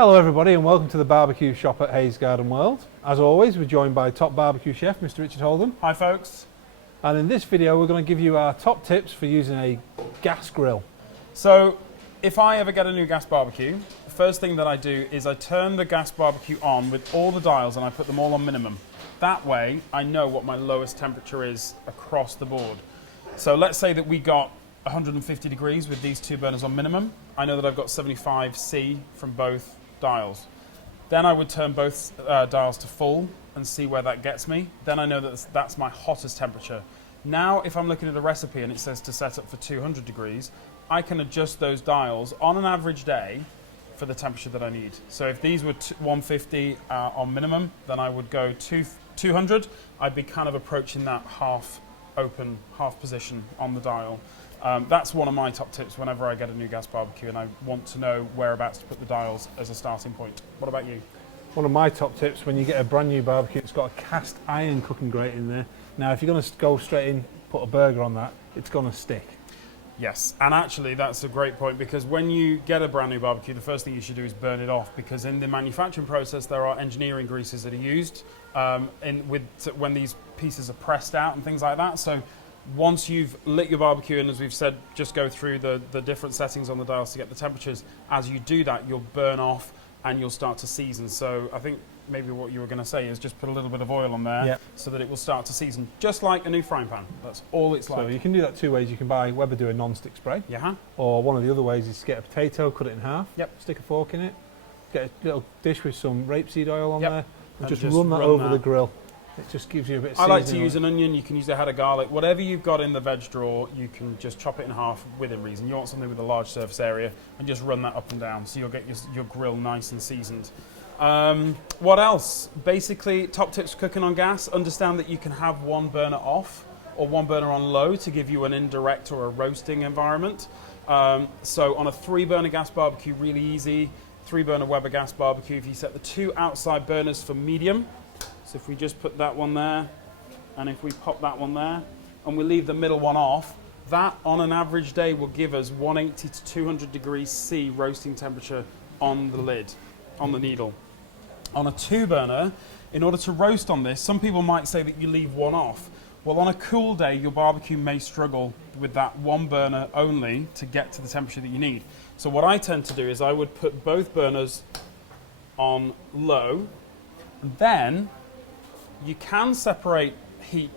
Hello everybody and welcome to the barbecue shop at Hayes Garden World. As always, we're joined by top barbecue chef Mr. Richard Holden. Hi folks. And in this video we're going to give you our top tips for using a gas grill. So if I ever get a new gas barbecue, the first thing that I do is I turn the gas barbecue on with all the dials and I put them all on minimum. That way I know what my lowest temperature is across the board. So let's say that we got 150 degrees with these two burners on minimum. I know that I've got 75C from both dials. Then I would turn both dials to full and see where that gets me. Then I know that that's my hottest temperature. Now if I'm looking at a recipe and it says to set up for 200 degrees, I can adjust those dials on an average day for the temperature that I need. So if these were 150 on minimum, then I would go 200. I'd be kind of approaching that half open, half position on the dial. That's one of my top tips whenever I get a new gas barbecue and I want to know whereabouts to put the dials as a starting point. What about you? One of my top tips when you get a brand new barbecue, it's got a cast iron cooking grate in there. Now if you're going to go straight in, put a burger on that, it's going to stick. Yes, and actually that's a great point because when you get a brand new barbecue, the first thing you should do is burn it off because in the manufacturing process there are engineering greases that are used when these pieces are pressed out and things like that. So once you've lit your barbecue, and as we've said, just go through the different settings on the dials to get the temperatures. As you do that, you'll burn off and you'll start to season. So I think maybe what you were going to say is just put a little bit of oil on there so that it will start to season, just like a new frying pan. That's all it's like. So you can do that two ways. You can buy Weber do a non-stick spray. Yeah. Or one of the other ways is to get a potato, cut it in half, stick a fork in it, get a little dish with some rapeseed oil on there, and just run that over the grill. It just gives you a bit of seasoning. I like to use an onion, you can use a head of garlic. Whatever you've got in the veg drawer, you can just chop it in half within reason. You want something with a large surface area and just run that up and down so you'll get your grill nice and seasoned. What else? Basically, top tips for cooking on gas. Understand that you can have one burner off or one burner on low to give you an indirect or a roasting environment. So on a 3-burner gas barbecue, really easy. 3-burner Weber gas barbecue, if you set the 2 outside burners for medium, so if we just put that one there, and if we pop that one there, and we leave the middle one off, that on an average day will give us 180 to 200 degrees C roasting temperature on the lid, on the needle. On a 2-burner, in order to roast on this, some people might say that you leave one off. Well, on a cool day, your barbecue may struggle with that 1 burner only to get to the temperature that you need. So what I tend to do is I would put both burners on low, and then you can separate heat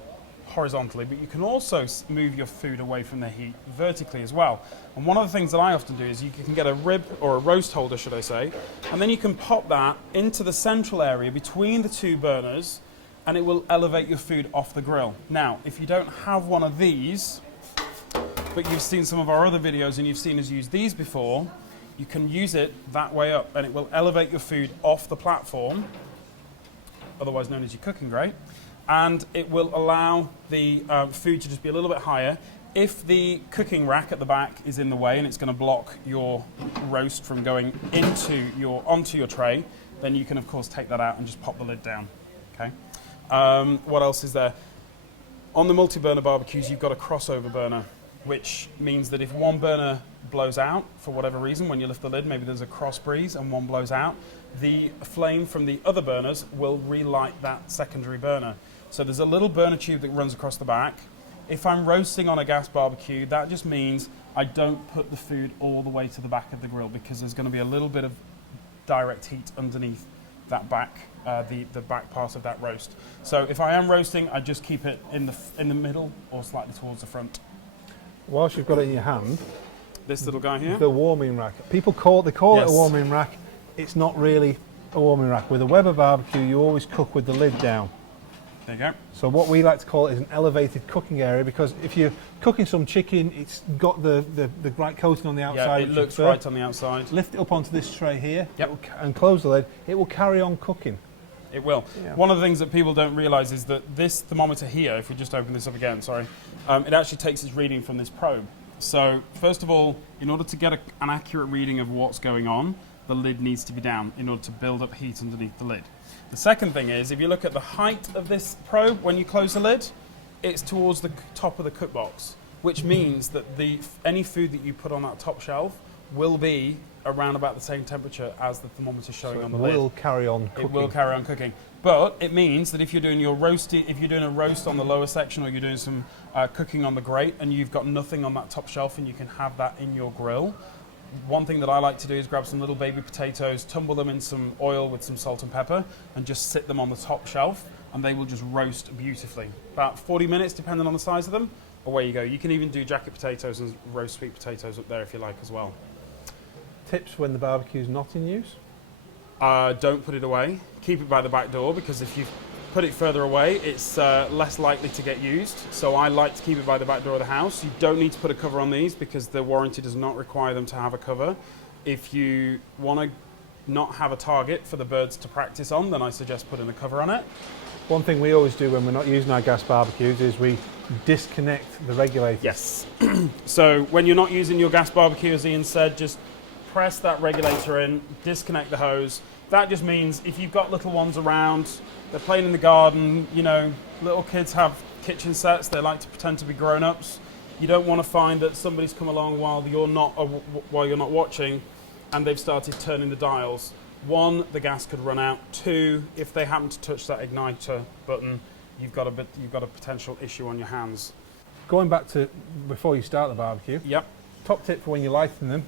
horizontally, but you can also move your food away from the heat vertically as well. And one of the things that I often do is you can get a rib or a roast holder, should I say, and then you can pop that into the central area between the 2 burners, and it will elevate your food off the grill. Now, if you don't have one of these, but you've seen some of our other videos and you've seen us use these before, you can use it that way up, and it will elevate your food off the platform, otherwise known as your cooking grate, and it will allow the food to just be a little bit higher. If the cooking rack at the back is in the way and it's going to block your roast from going onto your tray, then you can of course take that out and just pop the lid down. Okay. What else is there? On the multi-burner barbecues, you've got a crossover burner, which means that if one burner blows out for whatever reason, when you lift the lid, maybe there's a cross breeze and one blows out, the flame from the other burners will relight that secondary burner. So there's a little burner tube that runs across the back. If I'm roasting on a gas barbecue, that just means I don't put the food all the way to the back of the grill because there's going to be a little bit of direct heat underneath that back, the back part of that roast. So if I am roasting, I just keep it in the middle or slightly towards the front. Whilst you've got it in your hand, this little guy here, the warming rack. People call it a warming rack. It's not really a warming rack. With a Weber barbecue, you always cook with the lid down. There you go. So what we like to call it is an elevated cooking area because if you're cooking some chicken, it's got the right coating on the outside. Yeah, it looks right on the outside. Lift it up onto this tray here and close the lid. It will carry on cooking. It will. Yeah. One of the things that people don't realise is that this thermometer here, if we just open this up again, sorry, it actually takes its reading from this probe. So first of all, in order to get an accurate reading of what's going on, the lid needs to be down in order to build up heat underneath the lid. The second thing is, if you look at the height of this probe when you close the lid, it's towards the top of the cook box, which means that any food that you put on that top shelf will be around about the same temperature as the thermometer showing on the lid. It will carry on cooking. It will carry on cooking. But it means that if you're doing your if you're doing a roast on the lower section, or you're doing some cooking on the grate, and you've got nothing on that top shelf and you can have that in your grill, one thing that I like to do is grab some little baby potatoes, tumble them in some oil with some salt and pepper, and just sit them on the top shelf, and they will just roast beautifully. About 40 minutes, depending on the size of them. Away you go. You can even do jacket potatoes and roast sweet potatoes up there if you like as well. Tips when the barbecue is not in use? Don't put it away. Keep it by the back door, because if you put it further away, it's less likely to get used. So I like to keep it by the back door of the house. You don't need to put a cover on these, because the warranty does not require them to have a cover. If you want to not have a target for the birds to practice on, then I suggest putting a cover on it. One thing we always do when we're not using our gas barbecues is we disconnect the regulators. Yes. So when you're not using your gas barbecue, as Ian said, just press that regulator in, disconnect the hose. That just means if you've got little ones around, they're playing in the garden, you know, little kids have kitchen sets, they like to pretend to be grown-ups. You don't want to find that somebody's come along while you're not watching, and they've started turning the dials. One, the gas could run out. Two, if they happen to touch that igniter button, you've got a potential issue on your hands. Going back to before you start the barbecue. Yep. Top tip for when you're lighting them: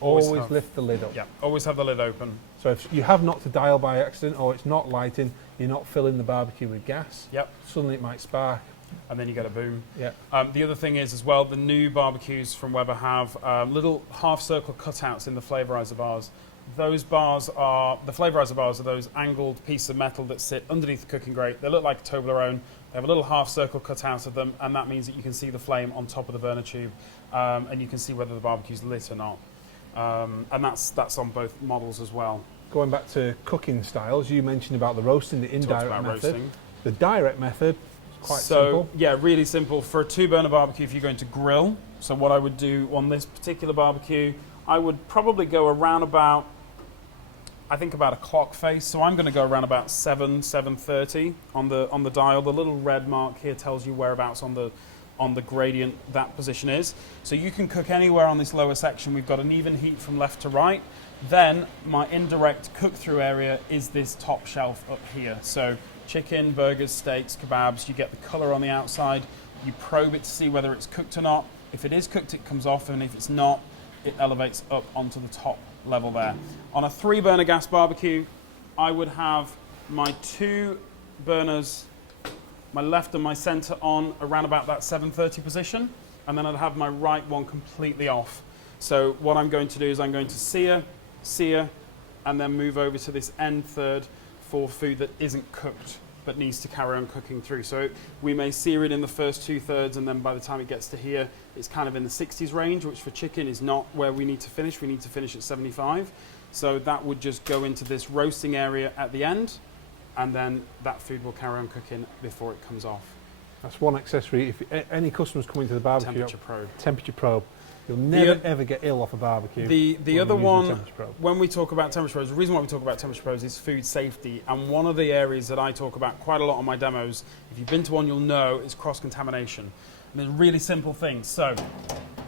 always lift the lid up. Yeah. Always have the lid open. So if you have knocked a dial by accident, or it's not lighting, you're not filling the barbecue with gas. Yep. Suddenly it might spark. And then you get a boom. Yeah. The other thing is as well, the new barbecues from Weber have little half-circle cutouts in the Flavorizor bars. Those bars are, the Flavorizor bars are those angled pieces of metal that sit underneath the cooking grate. They look like a Toblerone. They have a little half-circle cut out of them, and that means that you can see the flame on top of the burner tube, and you can see whether the barbecue's lit or not. And that's on both models as well. Going back to cooking styles, you mentioned about the roasting, the indirect method. Roasting. The direct method is quite simple. Yeah, really simple. For a 2-burner barbecue, if you're going to grill, so what I would do on this particular barbecue, I would probably go around about, I think about a clock face. So I'm going to go around about 7:30 on the dial. The little red mark here tells you whereabouts on the gradient that position is. So you can cook anywhere on this lower section. We've got an even heat from left to right. Then my indirect cook-through area is this top shelf up here. So chicken, burgers, steaks, kebabs, you get the colour on the outside. You probe it to see whether it's cooked or not. If it is cooked, it comes off, and if it's not, it elevates up onto the top level there. On a 3-burner gas barbecue, I would have my 2 burners, my left and my centre on around about that 7:30 position, and then I'd have my right one completely off. So what I'm going to do is I'm going to sear, and then move over to this end third for food that isn't cooked but needs to carry on cooking through. So we may sear it in the first 2/3, and then by the time it gets to here, it's kind of in the 60s range, which for chicken is not where we need to finish. We need to finish at 75. So that would just go into this roasting area at the end, and then that food will carry on cooking before it comes off. That's one accessory. If any customers come into the barbecue, temperature probe. You'll never ever get ill off a barbecue. The other one, when we talk about temperature probes, the reason why we talk about temperature probes is food safety. And one of the areas that I talk about quite a lot on my demos, if you've been to one, you'll know, is cross-contamination. And there's really simple things. So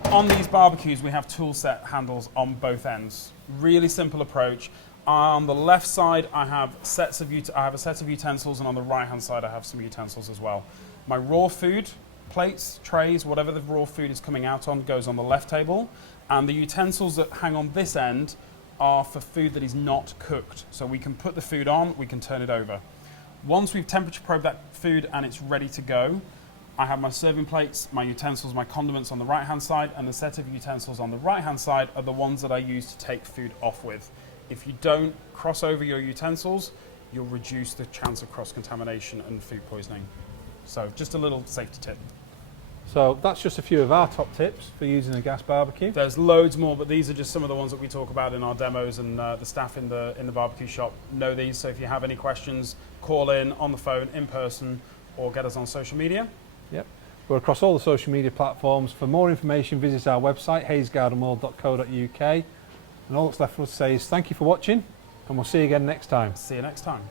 on these barbecues, we have tool set handles on both ends. Really simple approach. On the left side, I have a set of utensils, and on the right-hand side, I have some utensils as well. My raw food, plates, trays, whatever the raw food is coming out on, goes on the left table, and the utensils that hang on this end are for food that is not cooked. So we can put the food on, we can turn it over. Once we've temperature probed that food and it's ready to go, I have my serving plates, my utensils, my condiments on the right-hand side, and the set of utensils on the right-hand side are the ones that I use to take food off with. If you don't cross over your utensils, you'll reduce the chance of cross-contamination and food poisoning. So just a little safety tip. So that's just a few of our top tips for using a gas barbecue. There's loads more, but these are just some of the ones that we talk about in our demos, and the staff in the barbecue shop know these. So if you have any questions, call in on the phone, in person, or get us on social media. Yep. We're across all the social media platforms. For more information, visit our website, hayesgardenworld.co.uk. And all that's left for us to say is thank you for watching, and we'll see you again next time. See you next time.